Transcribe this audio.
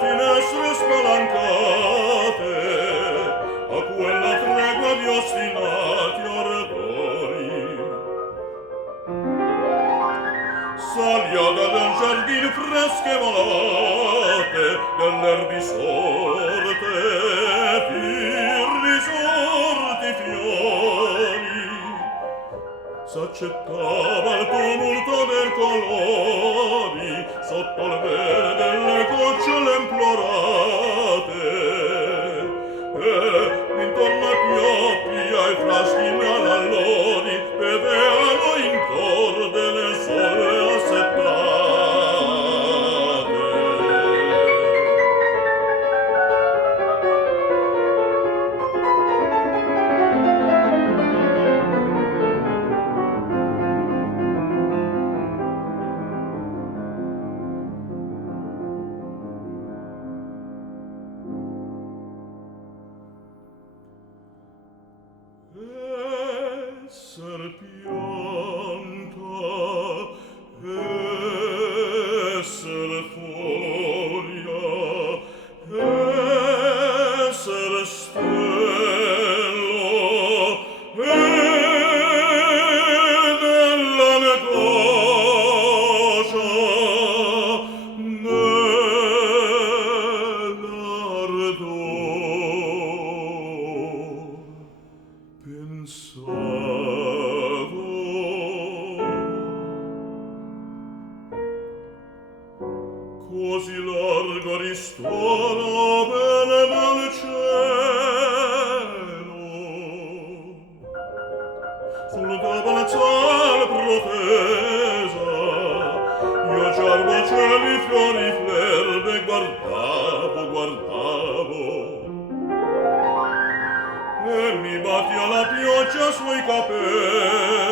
finestre spalancate a quella tregua di ostinati oratori. Saliada del giardin fresche volate, dell'erbi sorte, risorti fiori. S'accettava il tumulto del colori, sotto il velo delle gocciole implorate, intorno ai pioppi, ai fraschi allori, vedevano in corde le sole assettate. Esser pianta, esser foglia, esser stella, nella negocia, nell'ardor. Pensavo così larga ristoro bene dal cielo, sul davanzale protesa, io già al bacelli fiori flerbe guardavo, e mi batti alla pioggia sui capelli.